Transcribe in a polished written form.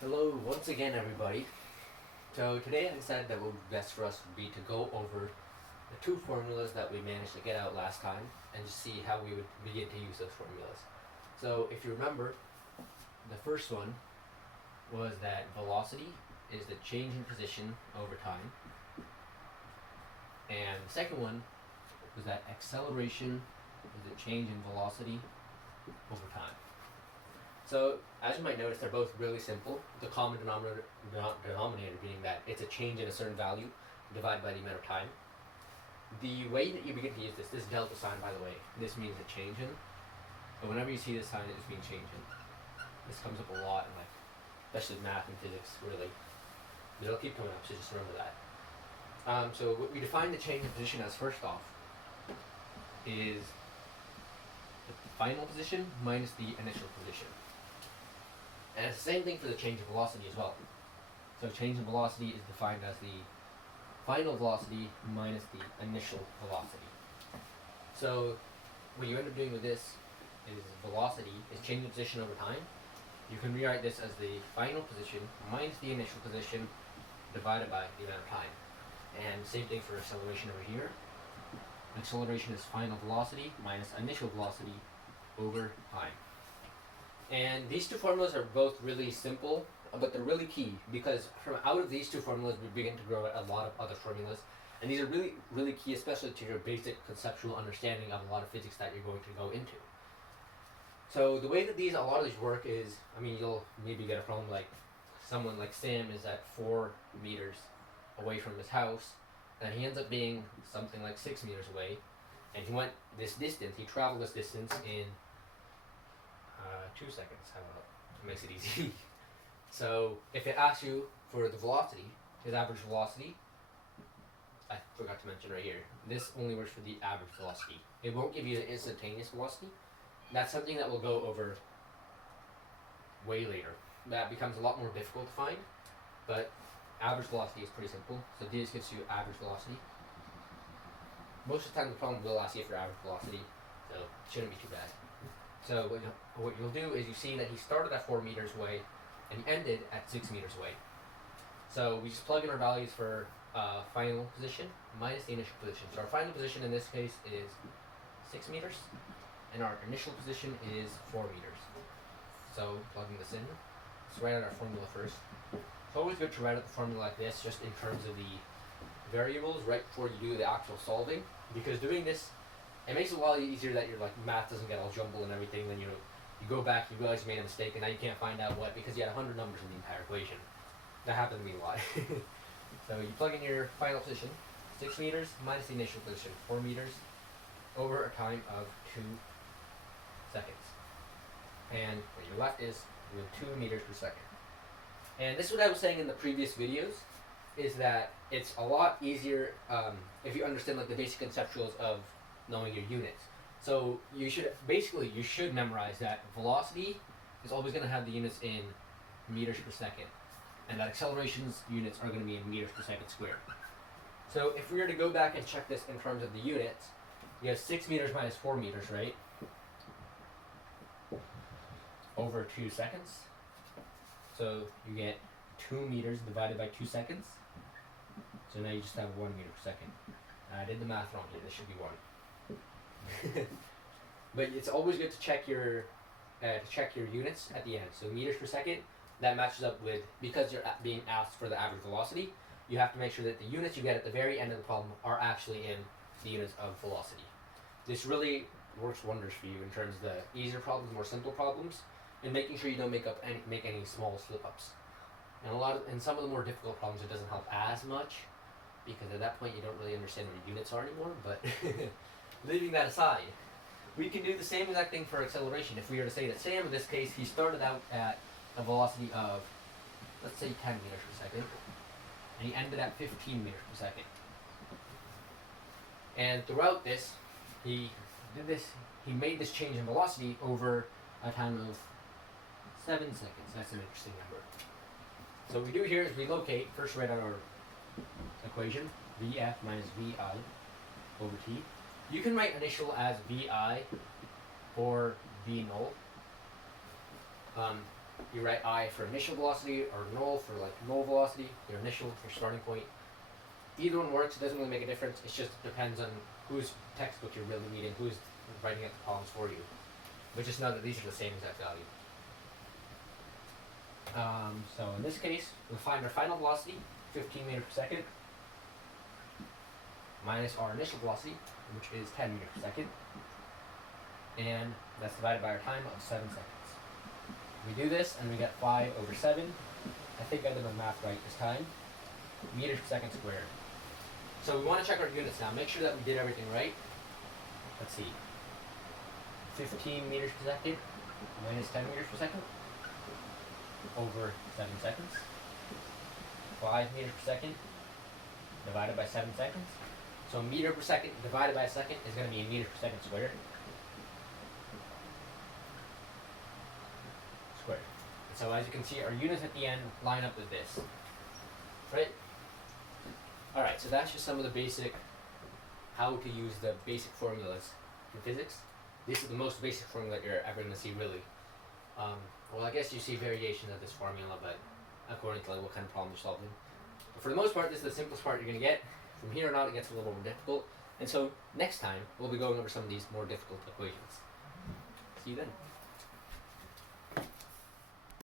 Hello, once again, everybody. So today I decided that what would be best for us would be to go over the two formulas that we managed to get out last time and just see how we would begin to use those formulas. So if you remember, the first one was that velocity is the change in position over time, and the second one was that acceleration is the change in velocity over time. So, as you might notice, they're both really simple. The common denominator being that it's a change in a certain value divided by the amount of time. The way that you begin to use this delta sign, by the way, this means a change in. But whenever you see this sign, it just means change in. This comes up a lot in especially math and physics, really. But it'll keep coming up, so just remember that. So what we define the change in position as first off is the final position minus the initial position. And it's the same thing for the change in velocity as well. So change in velocity is defined as the final velocity minus the initial velocity. So what you end up doing with this is velocity is change in position over time. You can rewrite this as the final position minus the initial position divided by the amount of time. And same thing for acceleration over here. Acceleration is final velocity minus initial velocity over time. And these two formulas are both really simple, but they're really key because from out of these two formulas we begin to grow a lot of other formulas. And these are really, really key, especially to your basic conceptual understanding of a lot of physics that you're going to go into. So the way that a lot of these work is, you'll maybe get a problem like someone like Sam is at 4 meters away from his house, and he ends up being something like 6 meters away, and he went this distance, he traveled this distance in 2 seconds. How about it makes it easy? So if it asks you for the velocity, his average velocity, I forgot to mention right here, this only works for the average velocity. It won't give you the instantaneous velocity. That's something that we'll go over way later. That becomes a lot more difficult to find, but average velocity is pretty simple. So this gives you average velocity. Most of the time the problem will ask you for average velocity, so it shouldn't be too bad. So what you'll do is you see that he started at 4 meters away and he ended at 6 meters away. So we just plug in our values for final position minus the initial position. So our final position in this case is 6 meters and our initial position is 4 meters. So plugging this in, let's write out our formula first. It's always good to write out the formula like this just in terms of the variables right before you do the actual solving, because doing this, it makes it a lot easier that your math doesn't get all jumbled and everything. Then you go back, you realize you made a mistake, and now you can't find out what because you had 100 numbers in the entire equation. That happened to me a lot. So you plug in your final position, 6 meters minus the initial position, 4 meters, over a time of 2 seconds. And what you're left is with 2 meters per second. And this is what I was saying in the previous videos, is that it's a lot easier if you understand the basic conceptuals of knowing your units. So you should memorize that velocity is always going to have the units in meters per second, and that acceleration's units are going to be in meters per second squared. So if we were to go back and check this in terms of the units, you have 6 meters minus 4 meters, right? Over 2 seconds. So you get 2 meters divided by 2 seconds. So now you just have 1 meter per second. I did the math wrong here. This should be 1. But it's always good to check your units at the end. So meters per second, that matches up with, because you're being asked for the average velocity, you have to make sure that the units you get at the very end of the problem are actually in the units of velocity. This really works wonders for you in terms of the easier problems, more simple problems, and making sure you don't make any small slip-ups. And some of the more difficult problems, it doesn't help as much, because at that point you don't really understand what your units are anymore. But leaving that aside, we can do the same exact thing for acceleration. If we were to say that Sam, in this case, he started out at a velocity of, let's say, 10 meters per second, and he ended at 15 meters per second. And throughout this, he made this change in velocity over a time of 7 seconds. That's an interesting number. So what we do here is we locate, first write out our equation, Vf minus Vi over T. You can write initial as Vi or V null. You write I for initial velocity, or null for like null velocity, your initial, your starting point. Either one works, it doesn't really make a difference, it just depends on whose textbook you're really reading, who's writing out the columns for you. But just know that these are the same exact value. So in this case, we'll find our final velocity, 15 meters per second, minus our initial velocity, which is 10 meters per second, and that's divided by our time of 7 seconds. We do this, and we get 5 over 7. I think I did my math right this time. Meters per second squared. So we want to check our units now. Make sure that we did everything right. Let's see. 15 meters per second minus 10 meters per second over 7 seconds. 5 meters per second divided by 7 seconds. So a meter per second divided by a second is going to be a meter per second squared. So as you can see, our units at the end line up with this, right? All right, so that's just some of the basic, how to use the basic formulas in physics. This is the most basic formula that you're ever going to see, really. Well, I guess you see variations of this formula, but according to like what kind of problem you're solving. But for the most part, this is the simplest part you're going to get. From here on out, it gets a little more difficult. And so next time, we'll be going over some of these more difficult equations. See you then.